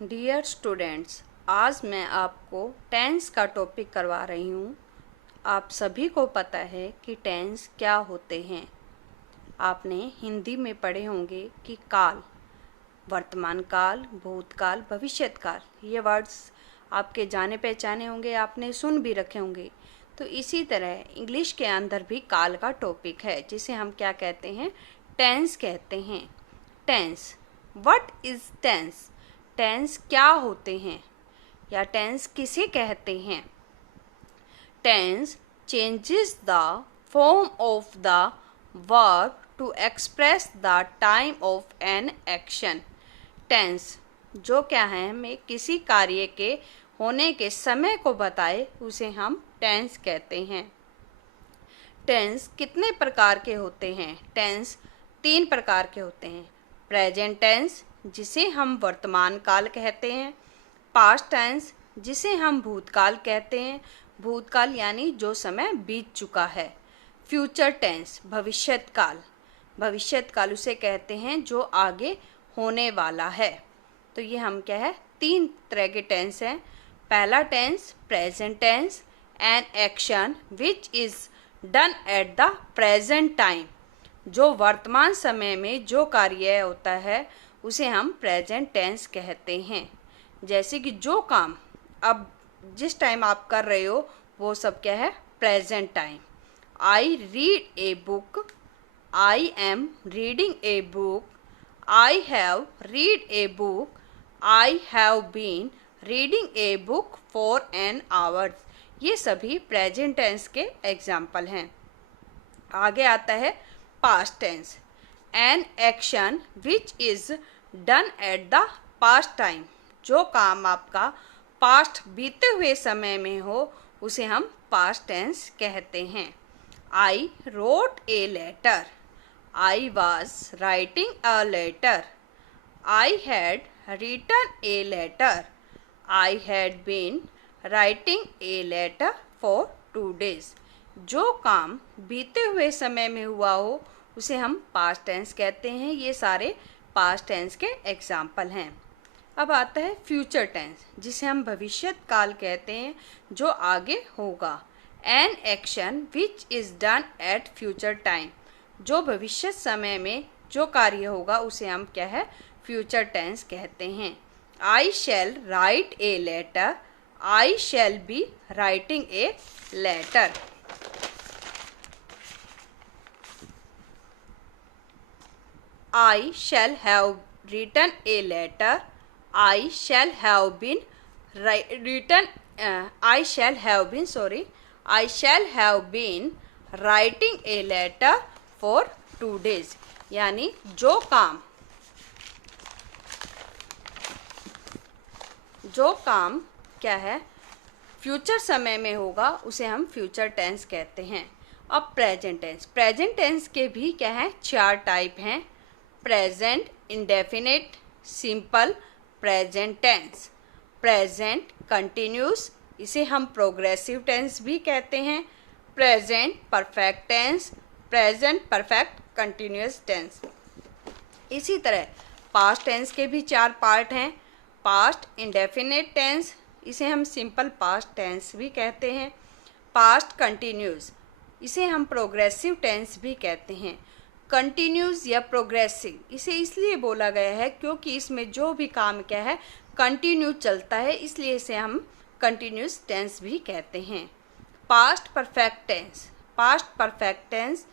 Dear students, आज मैं आपको टेंस का टॉपिक करवा रही हूँ। आप सभी को पता है कि टेंस क्या होते हैं। आपने हिंदी में पढ़े होंगे कि काल, वर्तमान काल, भूतकाल, भविष्यकाल, ये वर्ड्स आपके जाने पहचाने होंगे, आपने सुन भी रखे होंगे। तो इसी तरह इंग्लिश के अंदर भी काल का टॉपिक है, जिसे हम क्या कहते हैं, टेंस कहते हैं। Tense, what is tense? Tense क्या होते हैं या टेंस किसे कहते हैं? Tense changes the form of the verb to express the time of an action. Tense जो क्या है, हमें किसी कार्य के होने के समय को बताए, उसे हम टेंस कहते हैं। टेंस कितने प्रकार के होते हैं? टेंस 3 प्रकार के होते हैं। प्रेजेंट टेंस, जिसे हम वर्तमान काल कहते हैं। पास्ट टेंस, जिसे हम भूतकाल कहते हैं। भूतकाल यानी जो समय बीत चुका है। फ्यूचर टेंस, भविष्यत काल। भविष्यत काल उसे कहते हैं जो आगे होने वाला है। तो ये हम क्या है, 3 तरह के टेंस हैं। पहला tense present tense, an action which is done at the present time. जो वर्तमान समय में जो कार्य होता है उसे हम प्रेजेंट टेंस कहते हैं। जैसे कि जो काम अब जिस टाइम आप कर रहे हो वो सब क्या है, present time. I read a book, I am reading a book, I have read a book, I have been reading a book for an hour. ये सभी प्रेजेंट टेंस के एग्जाम्पल हैं। आगे आता है past tense, an action which is done at the past time. जो काम आपका पास्ट बीते हुए समय में हो उसे हम पास्ट टेंस कहते हैं। I wrote a letter, I was writing a letter, I had written a letter, I had been writing a letter for 2 days। जो काम बीते हुए समय में हुआ हो उसे हम पास्ट टेंस कहते हैं। ये सारे पास्ट टेंस के एग्जाम्पल हैं। अब आता है फ्यूचर टेंस, जिसे हम भविष्यत काल कहते हैं, जो आगे होगा। N action which is done eight future time. जो भविष्य समय में जो कार्य होगा उसे हम क्या है, फ्यूचर टेंस कहते हैं। I shall write a letter, I shall be writing a letter. I shall have written a letter, I shall have been written, I shall have been, I shall have been writing a letter for 2 days। यानी जो काम क्या है, future समय में होगा उसे हम फ्यूचर टेंस कहते हैं। अब प्रेजेंट टेंस, प्रेजेंट टेंस के भी क्या है, 4 टाइप हैं। Present indefinite, simple, present tense. Present continuous, इसे हम प्रोग्रेसिव टेंस भी कहते हैं। Present perfect tense, present perfect continuous tense. इसी तरह पास्ट टेंस के भी 4 पार्ट हैं। पास्ट इंडेफिनिट टेंस, इसे हम सिंपल पास्ट टेंस भी कहते हैं। पास्ट कंटिन्यूस, इसे हम प्रोग्रेसिव टेंस भी कहते हैं। कंटिन्यूस या प्रोग्रेसिव, इसे इसलिए बोला गया है क्योंकि इसमें जो भी काम क्या है, कंटिन्यू चलता है, इसलिए इसे हम कंटिन्यूस टेंस भी कहते हैं। Past perfect tense, past perfect tense,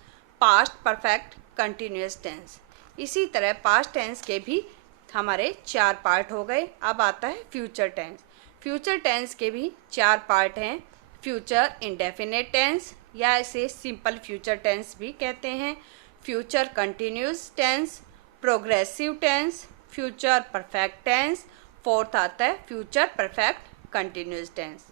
past perfect continuous tense. इसी तरह पास्ट टेंस के भी हमारे 4 पार्ट हो गए। अब आता है फ्यूचर टेंस। फ्यूचर टेंस के भी 4 पार्ट हैं। फ्यूचर इंडेफिनिट टेंस, या इसे सिंपल फ्यूचर टेंस भी कहते हैं। Future continuous tense, progressive tense, future perfect tense, fourth आता है फ्यूचर परफेक्ट कंटिन्यूस टेंस।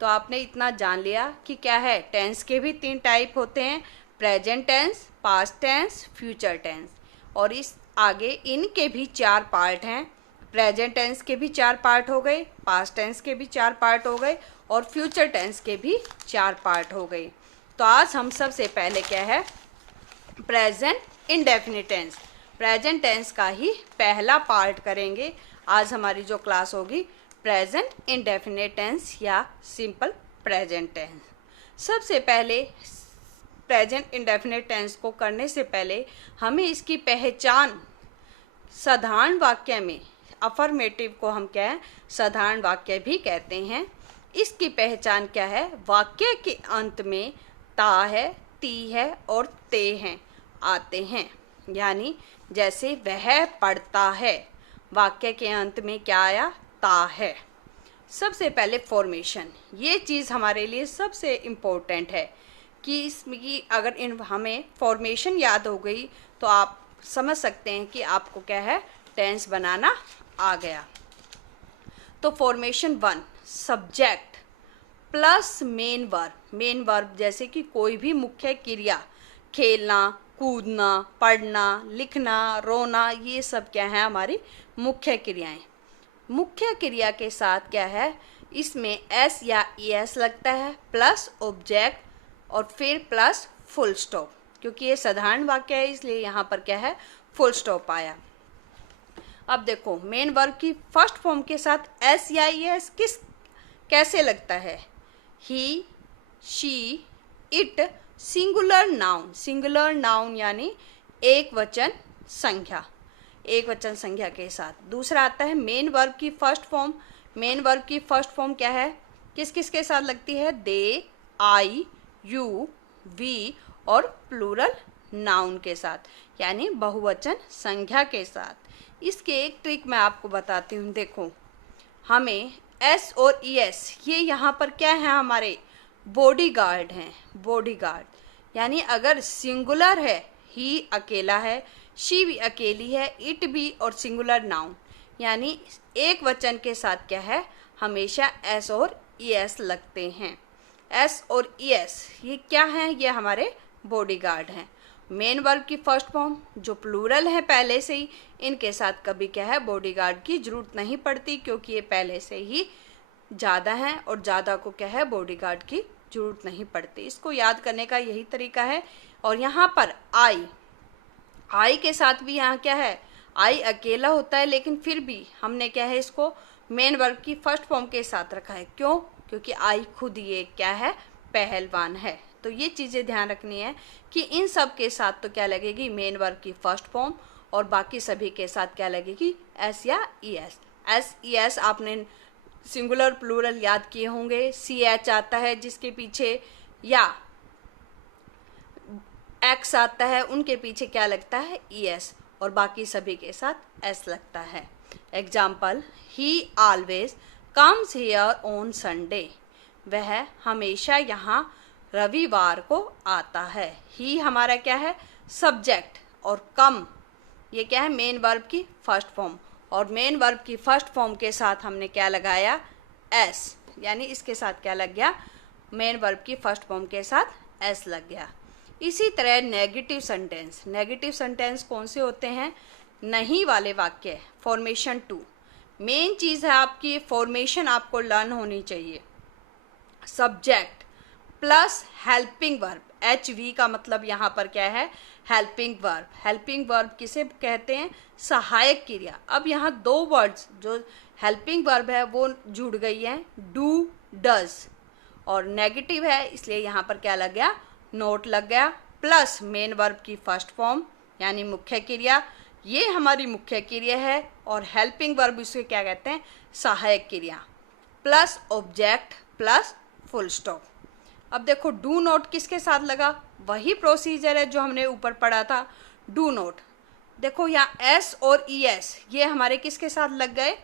तो आपने इतना जान लिया कि क्या है, टेंस के भी 3 टाइप होते हैं, present tense, past tense, future tense. और इस आगे इनके भी 4 पार्ट हैं। प्रेजेंट टेंस के भी 4 पार्ट हो गए, पास्ट टेंस के भी 4 पार्ट हो गए, और फ्यूचर टेंस के भी 4 पार्ट हो गए। तो आज हम सबसे पहले क्या है, present indefinite tense. Present tense का ही पहला पार्ट करेंगे। आज हमारी जो क्लास होगी प्रेजेंट इंडेफिनिट टेंस या सिंपल प्रेजेंट टेंस। सबसे पहले प्रेजेंट इंडेफिनिट टेंस को करने से पहले हमें इसकी पहचान साधारण वाक्य में, अफर्मेटिव को हम क्या है साधारण वाक्य भी कहते हैं। इसकी पहचान क्या है, वाक्य के अंत में ता है, ती है और ते हैं आते हैं। यानी जैसे वह पढ़ता है, वाक्य के अंत में क्या आया, ता है। सबसे पहले फॉर्मेशन, ये चीज़ हमारे लिए सबसे इम्पोर्टेंट है कि इसमें अगर हमें फॉर्मेशन याद हो गई तो आप समझ सकते हैं कि आपको क्या है टेंस बनाना आ गया। तो formation 1, subject plus main verb. Main verb जैसे कि कोई भी मुख्य क्रिया, खेलना, कूदना, पढ़ना, लिखना, रोना, ये सब क्या है हमारी मुख्य क्रियाएं। मुख्य क्रिया के साथ क्या है, इसमें एस या ईएस लगता है, प्लस ऑब्जेक्ट और फिर प्लस फुल स्टॉप। क्योंकि ये साधारण वाक्य है इसलिए यहाँ पर क्या है फुल स्टॉप आया। अब देखो मेन वर्ब की फर्स्ट फॉर्म के साथ एस या ईएस कैसे लगता है, he, she, it, singular noun. Singular noun यानी एक वचन संख्या, एक वचन संख्या के साथ। दूसरा आता है मेन वर्ब की फर्स्ट फॉर्म। मेन वर्ब की फर्स्ट फॉर्म क्या है, किस किस के साथ लगती है, दे, आई, यू, वी और प्लूरल नाउन के साथ, यानी बहुवचन संख्या के साथ। इसके एक ट्रिक मैं आपको बताती हूँ। देखो हमें एस और ईएस ये यहाँ पर क्या है, हमारे बॉडीगार्ड हैं। बॉडीगार्ड यानी अगर सिंगुलर है, ही अकेला है, शी भी अकेली है, इट भी और सिंगुलर नाउन, यानी एक वचन के साथ क्या है हमेशा एस और ईएस लगते हैं। एस और ईएस ये क्या है, ये हमारे बॉडीगार्ड हैं। मेन वर्ब की फर्स्ट फॉर्म जो प्लूरल है पहले से ही, इनके साथ कभी क्या है बॉडीगार्ड की जरूरत नहीं पड़ती क्योंकि ये पहले से ही ज़्यादा हैं और ज़्यादा को क्या है बॉडीगार्ड की जरूरत नहीं पड़ती। इसको याद करने का यही तरीका है। और यहाँ पर आई के साथ भी यहाँ क्या है, आई अकेला होता है लेकिन फिर भी हमने क्या है इसको मेन वर्ब की फर्स्ट फॉर्म के साथ रखा है। क्यों, क्योंकि आई खुद ये क्या है पहलवान है। तो ये चीज़ें ध्यान रखनी है कि इन सब के साथ तो क्या लगेगी मेन वर्ब की फर्स्ट फॉर्म और बाकी सभी के साथ क्या लगेगी एस या ईएस। एस ईएस आपने सिंगुलर प्लूरल याद किए होंगे, सी एच आता है जिसके पीछे या एक्स आता है उनके पीछे क्या लगता है ईएस और बाकी सभी के साथ एस लगता है। Example, he always comes here on Sunday. वह हमेशा यहाँ रविवार को आता है। ही हमारा क्या है सब्जेक्ट और कम ये क्या है मेन वर्ब की फर्स्ट फॉर्म और मेन वर्ब की फर्स्ट फॉर्म के साथ हमने क्या लगाया एस, यानी इसके साथ क्या लग गया मेन वर्ब की फर्स्ट फॉर्म के साथ एस लग गया। इसी तरह नेगेटिव सेंटेंस। नेगेटिव सेंटेंस कौन से होते हैं, नहीं वाले वाक्य। फॉर्मेशन 2 मेन चीज़ है आपकी, फॉर्मेशन आपको लर्न होनी चाहिए। Subject plus helping verb, H we का मतलब यहाँ पर क्या है हेल्पिंग वर्ब। हेल्पिंग वर्ब किसे कहते हैं, सहायक क्रिया। अब यहाँ दो वर्ड्स जो हेल्पिंग वर्ब है वो जुड़ गई हैं, डू, डज, और नेगेटिव है इसलिए यहाँ पर क्या लग गया नोट लग गया, प्लस मेन वर्ब की फर्स्ट फॉर्म यानी मुख्य क्रिया, ये हमारी मुख्य क्रिया है और हेल्पिंग वर्ब इसे क्या कहते हैं सहायक क्रिया, plus object plus full stop. अब देखो डू नोट किसके साथ लगा, वही प्रोसीजर है जो हमने ऊपर पढ़ा था। डू नोट देखो यहाँ एस और ईएस ये हमारे किसके साथ लग गए,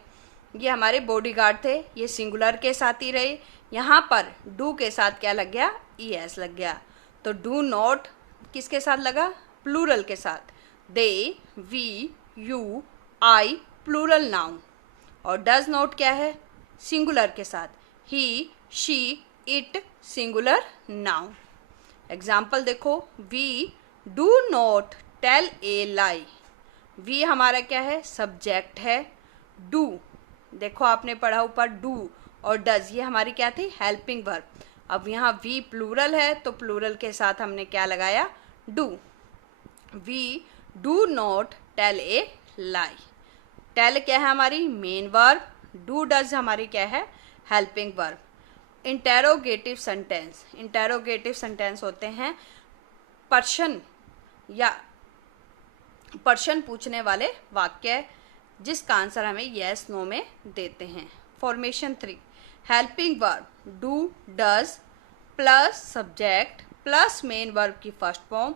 ये हमारे बॉडीगार्ड थे, ये सिंगुलर के साथ ही रहे। यहाँ पर डू के साथ क्या लग गया ईएस लग गया। तो डू नॉट किसके साथ लगा, प्लूरल के साथ, they, we, you, I plural noun. और डज नॉट क्या है सिंगुलर के साथ, he, she, it singular noun. Example देखो, we do not tell a lie. We हमारा क्या है सब्जेक्ट है, डू देखो आपने पढ़ा ऊपर डू और डज ये हमारी क्या थी हेल्पिंग वर्ब। अब यहाँ वी प्लूरल है तो प्लूरल के साथ हमने क्या लगाया do. We do not tell a lie. Tell क्या है हमारी मेन वर्ब, डू डज हमारी क्या है helping verb. Interrogative sentence, interrogative sentence होते हैं प्रश्न या प्रश्न पूछने वाले वाक्य जिसका आंसर हमें यस नो में देते हैं। Formation 3, helping verb do does plus subject plus main verb की first form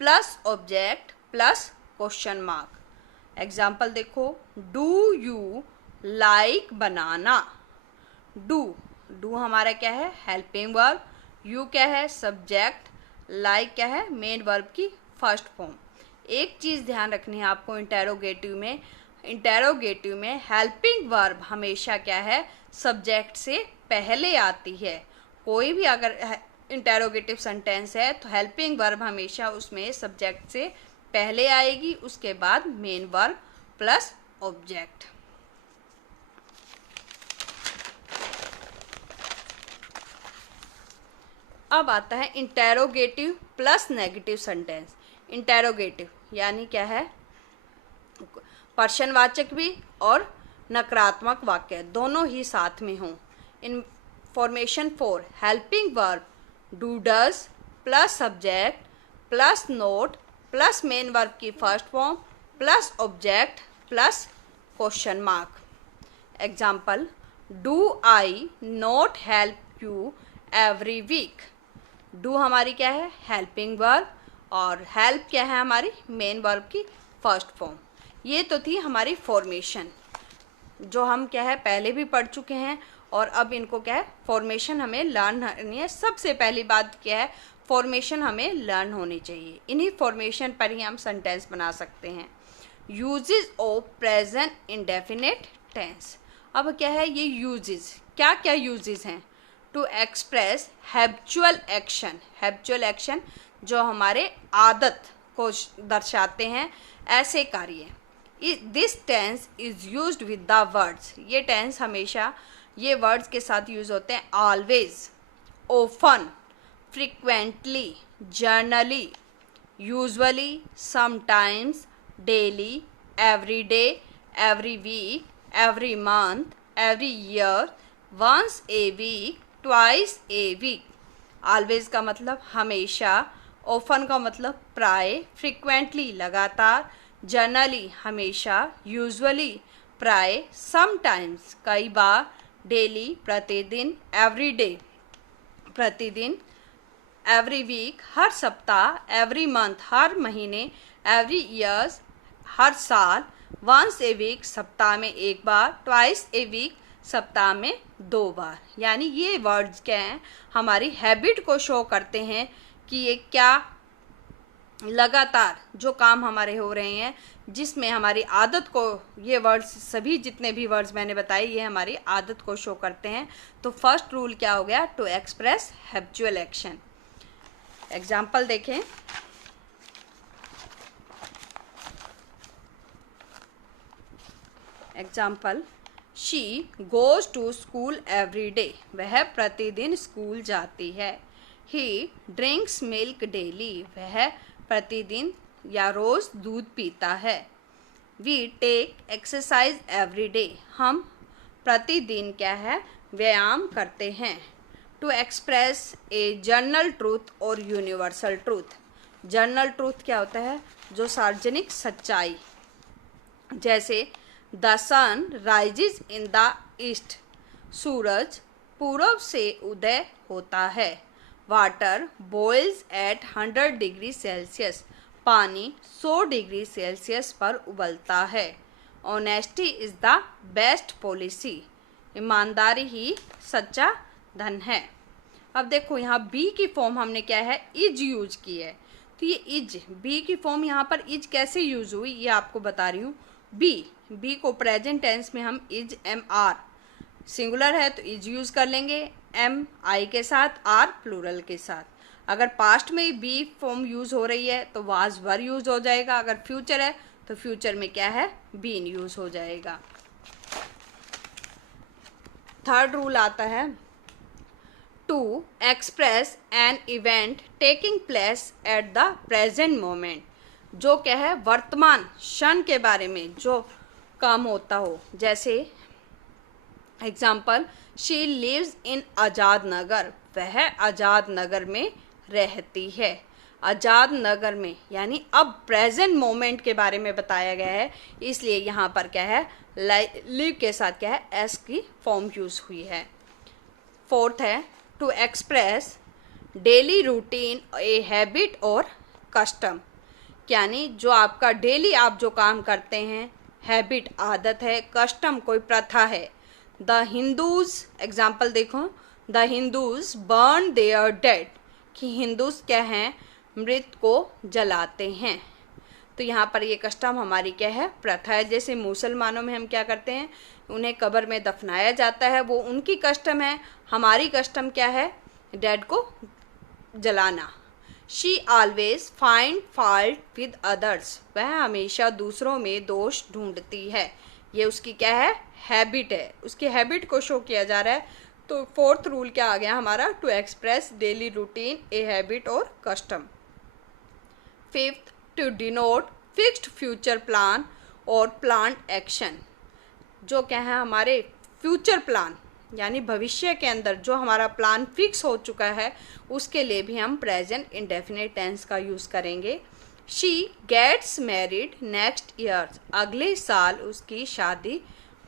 plus object plus question mark. Example देखो, do you like banana. Do हमारा क्या है हेल्पिंग वर्ब, यू क्या है सब्जेक्ट, लाइक क्या है मेन वर्ब की फर्स्ट फॉर्म। एक चीज़ ध्यान रखनी है आपको, इंटेरोगेटिव में हेल्पिंग वर्ब हमेशा क्या है सब्जेक्ट से पहले आती है। कोई भी अगर इंटेरोगेटिव सेंटेंस है तो हेल्पिंग वर्ब हमेशा उसमें सब्जेक्ट से पहले आएगी, उसके बाद मेन वर्ब प्लस ऑब्जेक्ट। अब आता है interrogative plus negative sentence. Interrogative यानी क्या है प्रश्नवाचक भी और नकारात्मक वाक्य दोनों ही साथ में हों। In formation 4, helping verb do does plus subject plus not plus main verb की first form plus object plus question mark. Example, do I not help you every week. Do हमारी क्या है हेल्पिंग वर्ब और help क्या है हमारी main verb की first form. ये तो थी हमारी फॉर्मेशन जो हम क्या है पहले भी पढ़ चुके हैं और अब इनको क्या है फॉर्मेशन हमें लर्न करनी है। सबसे पहली बात क्या है फॉर्मेशन हमें लर्न होनी चाहिए, इन्हीं फॉर्मेशन पर ही हम सेंटेंस बना सकते हैं। Uses of present indefinite tense. अब क्या है ये यूजेस, क्या क्या यूजेस हैं? To express habitual action, habitual action जो हमारे आदत को दर्शाते हैं ऐसे कार्य। This tense is used with the words, ये टेंस हमेशा ये वर्ड्स के साथ यूज होते हैं। Always, often, frequently, generally, usually, sometimes, daily, every day, every week, every month, every year, once a week, twice a week. Always का मतलब हमेशा, ऑफन का मतलब प्राय, फ्रीक्वेंटली लगातार, जनरली हमेशा, यूजुअली प्राय, समटाइम्स कई बार, डेली प्रतिदिन, एवरीडे प्रतिदिन, एवरी वीक हर सप्ताह, एवरी मंथ हर महीने, एवरी ईयर्स हर साल, वंस ए वीक सप्ताह में एक बार, ट्वाइस ए वीक सप्ताह में 2 बार। यानी ये वर्ड्स क्या हैं हमारी हैबिट को शो करते हैं कि ये क्या लगातार जो काम हमारे हो रहे हैं जिसमें हमारी आदत को, ये वर्ड्स सभी जितने भी वर्ड्स मैंने बताए ये हमारी आदत को शो करते हैं। तो फर्स्ट रूल क्या हो गया? To express habitual action. Example देखें, example, she goes to school every day, वह प्रतिदिन स्कूल जाती है। ही ड्रिंक्स मिल्क डेली, वह प्रतिदिन या रोज दूध पीता है। We take exercise every day, हम प्रतिदिन क्या है व्यायाम करते हैं। To express a general truth और यूनिवर्सल ट्रूथ, जनरल ट्रूथ क्या होता है? जो सार्वजनिक सच्चाई, जैसे the sun rises in the east, सूरज पूरब से उदय होता है। Water boils at 100 degree Celsius, पानी 100 डिग्री सेल्सियस पर उबलता है। Honesty is the best policy, ईमानदारी ही सच्चा धन है। अब देखो यहाँ बी की फॉर्म हमने क्या है इज यूज की है, तो ये इज, बी की फॉर्म यहाँ पर इज कैसे यूज हुई ये आपको बता रही हूँ। बी को प्रेजेंट टेंस में हम इज एम आर, सिंगुलर है तो इज यूज कर लेंगे, एम आई के साथ, आर प्लूरल के साथ। अगर पास्ट में बी फॉर्म यूज हो रही है तो वाज वर यूज हो जाएगा, अगर फ्यूचर है तो फ्यूचर में क्या है बीन यूज हो जाएगा। थर्ड रूल आता है to express an event taking place at the present moment, जो क्या है वर्तमान क्षण के बारे में जो काम होता हो। जैसे example, she lives in Azad Nagar, वह आज़ाद नगर में रहती है। आज़ाद नगर में यानी अब प्रेजेंट मोमेंट के बारे में बताया गया है, इसलिए यहाँ पर क्या है लिव के साथ क्या है एस की फॉर्म यूज हुई है। फोर्थ है to express daily routine, a habit और कस्टम, यानी जो आपका डेली आप जो काम करते हैं, हैबिट आदत है, कस्टम कोई प्रथा है। द हिंदूज एग्जाम्पल देखो, the Hindus burn their dead, कि हिंदूज क्या हैं मृत को जलाते हैं। तो यहाँ पर ये कस्टम हमारी क्या है प्रथा है। जैसे मुसलमानों में हम क्या करते हैं, उन्हें कब्र में दफनाया जाता है, वो उनकी कस्टम है। हमारी कस्टम क्या है डेड को जलाना। She always find fault with others, वह हमेशा दूसरों में दोष ढूंढती है। ये उसकी क्या है हैबिट है, उसकी हैबिट को शो किया जा रहा है। तो फोर्थ रूल क्या आ गया हमारा, to express daily routine, a habit और custom. Fifth, to denote fixed future plan और प्लान एक्शन, जो क्या है हमारे फ्यूचर प्लान यानी भविष्य के अंदर जो हमारा प्लान फिक्स हो चुका है, उसके लिए भी हम प्रेजेंट इंडेफिनिट टेंस का यूज़ करेंगे। She gets married next year, अगले साल उसकी शादी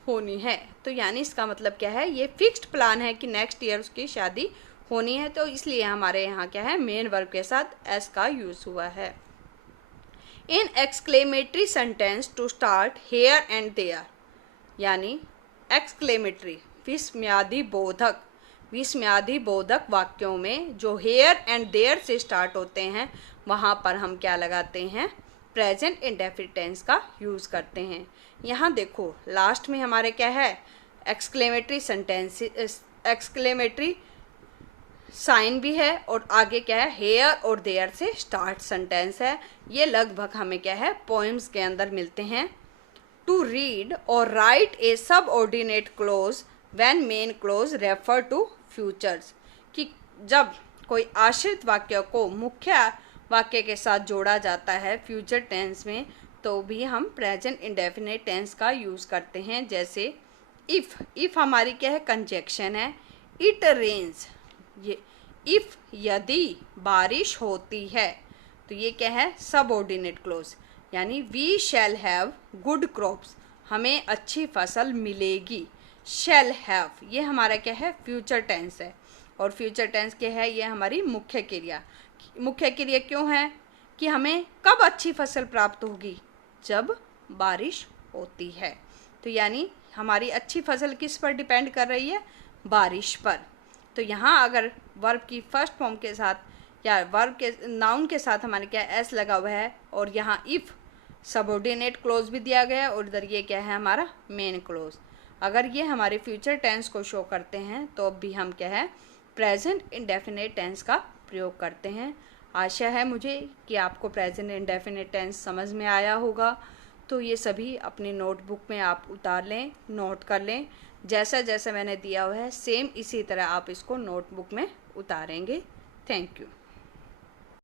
होनी है। तो यानी इसका मतलब क्या है, ये फिक्स्ड प्लान है कि नेक्स्ट ईयर उसकी शादी होनी है, तो इसलिए हमारे यहाँ क्या है मेन वर्ब के साथ एस का यूज़ हुआ है। In exclamatory sentence to start here and there, यानी एक्सक्लेमेटरी विस्मयादि बोधक वाक्यों में जो हेयर एंड देयर से स्टार्ट होते हैं, वहाँ पर हम क्या लगाते हैं प्रेजेंट इंडेफिनिट टेंस का यूज़ करते हैं। यहाँ देखो लास्ट में हमारे क्या है एक्सक्लेमेटरी सेंटेंस, एक्सक्लेमेटरी साइन भी है और आगे क्या है हेयर और देयर से स्टार्ट सेंटेंस है। ये लगभग हमें क्या है पोएम्स के अंदर मिलते हैं। टू रीड और write a subordinate clause when main clause refer to futures, कि जब कोई आश्रित वाक्य को मुख्य वाक्य के साथ जोड़ा जाता है फ्यूचर टेंस में, तो भी हम प्रेजेंट इंडेफिनिट टेंस का यूज़ करते हैं। जैसे इफ़ हमारी क्या है कंजक्शन है, इट रेन्स, ये इफ़ यदि बारिश होती है, तो ये क्या है सबऑर्डिनेट क्लोज, यानी we shall have good crops, हमें अच्छी फसल मिलेगी। शैल हैव ये हमारा क्या है फ्यूचर टेंस है, और फ्यूचर टेंस क्या है ये हमारी मुख्य क्रिया। मुख्य क्रिया क्यों है कि हमें कब अच्छी फसल प्राप्त होगी, जब बारिश होती है। तो यानी हमारी अच्छी फसल किस पर डिपेंड कर रही है, बारिश पर। तो यहाँ अगर वर्ब की फर्स्ट फॉर्म के साथ या वर्ब के नाउन के साथ हमारे क्या एस लगा हुआ है, और यहाँ इफ़ सबऑर्डिनेट क्लोज भी दिया गया है, और इधर ये क्या है हमारा मेन क्लोज। अगर ये हमारे फ्यूचर टेंस को शो करते हैं, तो अब भी हम क्या है प्रेजेंट इंडेफिनिट टेंस का प्रयोग करते हैं। आशा है मुझे कि आपको प्रेजेंट इंडेफिनिट टेंस समझ में आया होगा। तो ये सभी अपनी नोटबुक में आप उतार लें, नोट कर लें। जैसा जैसा मैंने दिया हुआ है सेम इसी तरह आप इसको नोटबुक में उतारेंगे। Thank you.